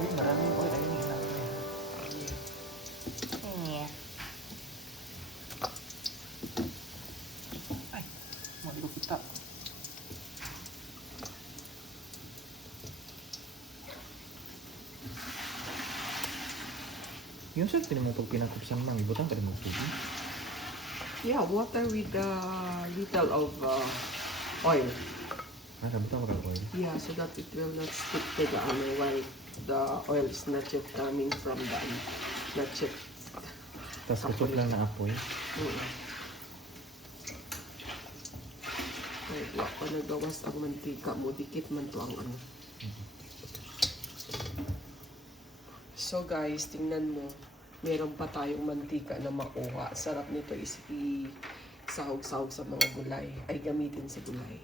Uy, maraming oil. Ayun, hinapay. Yeah. Ay, mali ko kita. Yung saan mo pag pinakupsan mang ibutang ka rin mo tubig? Yeah, water with a little of oil. Ah, butang ka oil. Yeah, so that it will not stick to the ano while the oil is not yet coming from the not yet. Tapos kutsok lang na apoy. Ay, ako nagawas ang mantika mo, dikit man to ang ano. So guys, tingnan mo, meron pa tayong mantika na makuha. Sarap nito is i-sahog-sahog sa mga gulay, ay gamitin sa gulay.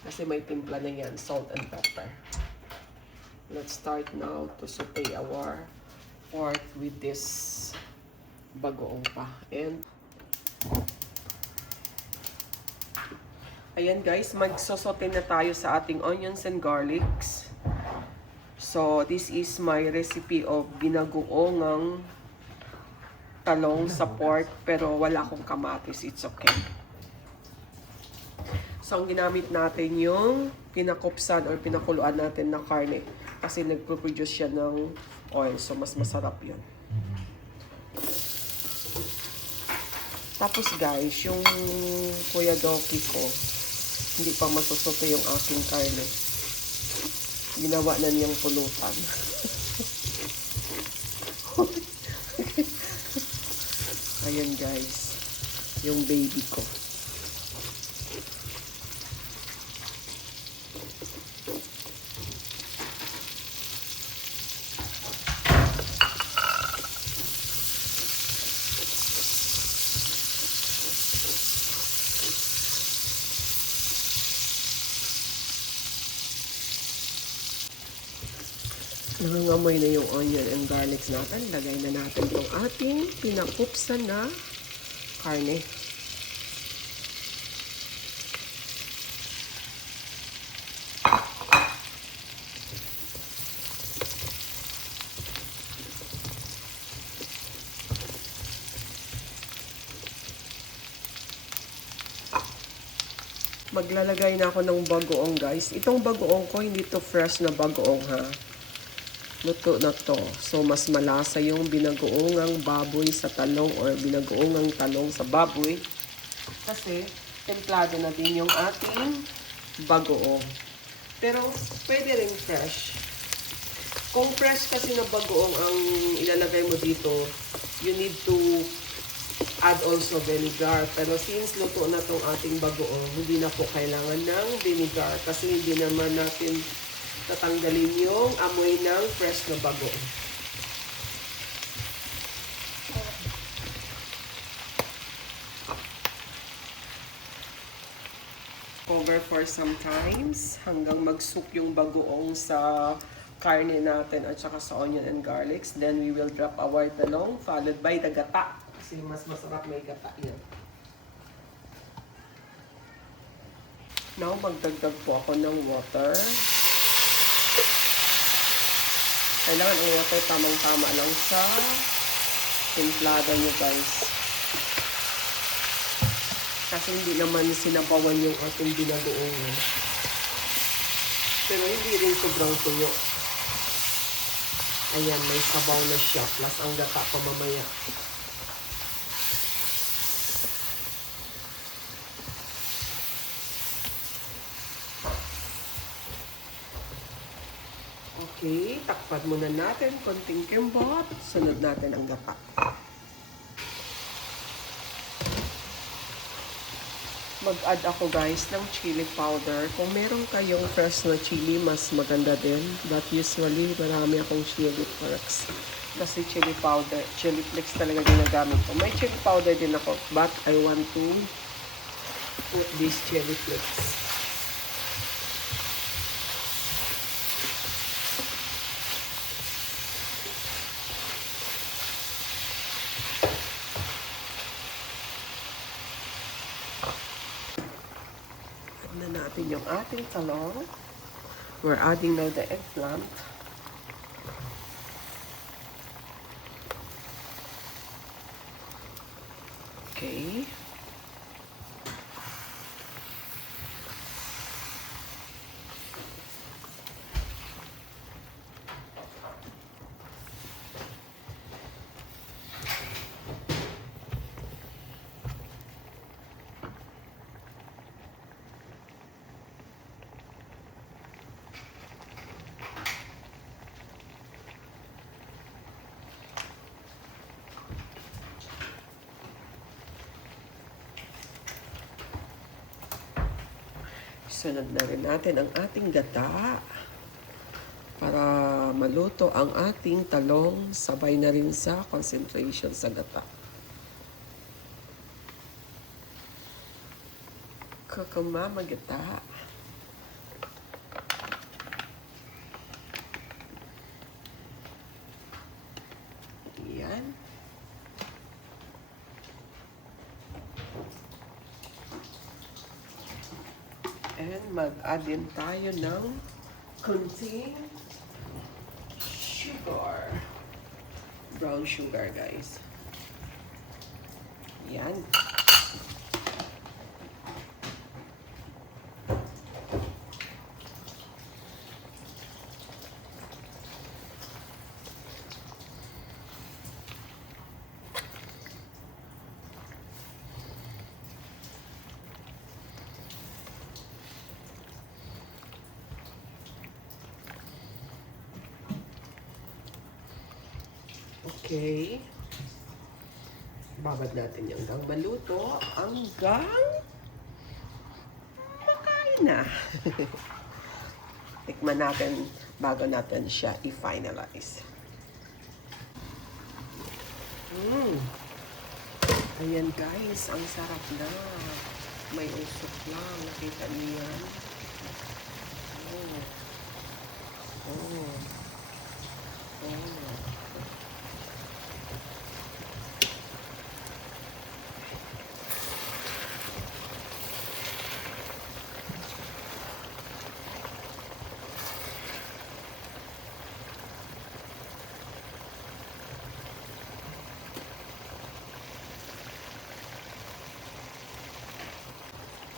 Kasi may timpla na yan, salt and pepper. Let's start now to saute our pork with this bagoong pa. And ayan guys, magsosote na tayo sa ating onions and garlics. So, this is my recipe of binagoongang talong sa pork, pero wala akong kamatis. It's okay. So, ang ginamit natin yung pinakupsan or pinakuluan natin na karne. Kasi nagpo-produce siya ng oil. So, mas masarap yun. Tapos guys, yung Kuya Doki ko, hindi pa masusoto yung aking karne. Ginawa na niyang pulutan. Ayan guys, yung baby ko. Nangangamoy na yung onion and garlics natin. Lagay na natin itong ating pinakupsan na karne. Maglalagay na ako ng bagoong guys. Itong bagoong ko, hindi to fresh na bagoong ha. Luto na to. So, mas malasa yung binagoongang baboy sa talong or binagoongang talong sa baboy. Kasi, templado na din yung ating bagoong. Pero, pwede rin fresh. Kung fresh kasi na bagoong ang ilalagay mo dito, you need to add also vinegar. Pero since luto na tong ating bagoong, hindi na po kailangan ng vinegar. Kasi hindi naman natin tatanggalin yung amoy ng fresh na bagoong. Cover for some times hanggang mag-soak yung bagoong sa karne natin at saka sa onion and garlics. Then we will drop our talong followed by the gata. Kasi mas masarap may gata yan. Now, magdagdag po ako ng water. Kailangan ang water tamang-tama lang sa templada nyo guys. Kasi hindi naman sinabawan yung ating binagoongan. Pero hindi rin sobrang tuyo. Ayan, may sabaw na siya. Plus ang gata pa mamaya. Okay, takpan muna natin. Konting kembot. Sunod natin ang gata. Mag-add ako guys ng chili powder. Kung meron kayong fresh na chili, mas maganda din. But usually, marami akong chili flakes. Kasi chili powder, chili flakes talaga ginagamit ko. May chili powder din ako, but I want to put these chili flakes. Na natin yung ating talong. We're adding now the eggplant. Sunod na rin natin ang ating gata. Para maluto ang ating talong, sabay na rin sa concentration sa gata. Kakamama gata. Yan. And mag-add din tayo ng konting sugar. Brown sugar, guys. Yan. Okay. Babad natin yung hanggang maluto. Hanggang makain na. Tikman natin bago natin siya i-finalize. Ayan guys, ang sarap na. May usok lang. Nakita niyo yan? Oh. Oh. Oh.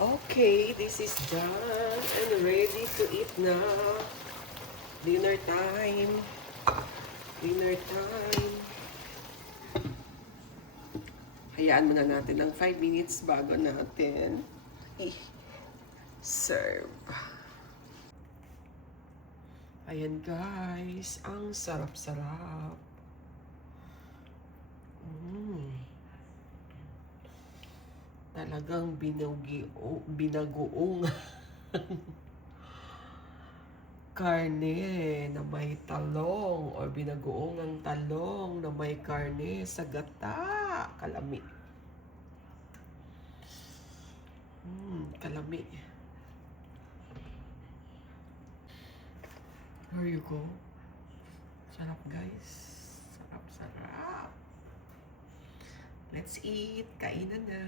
Okay, this is done and ready to eat na. Dinner time. Dinner time. Hayaan muna natin ng 5 minutes bago natin i-serve. Ayan guys, ang sarap-sarap. Talagang binagoong karne na may talong or binagoong ang talong na may karne sa gata. Kalami. Kalami. There you go. Sarap guys. Sarap-sarap. Let's eat. Kainan na.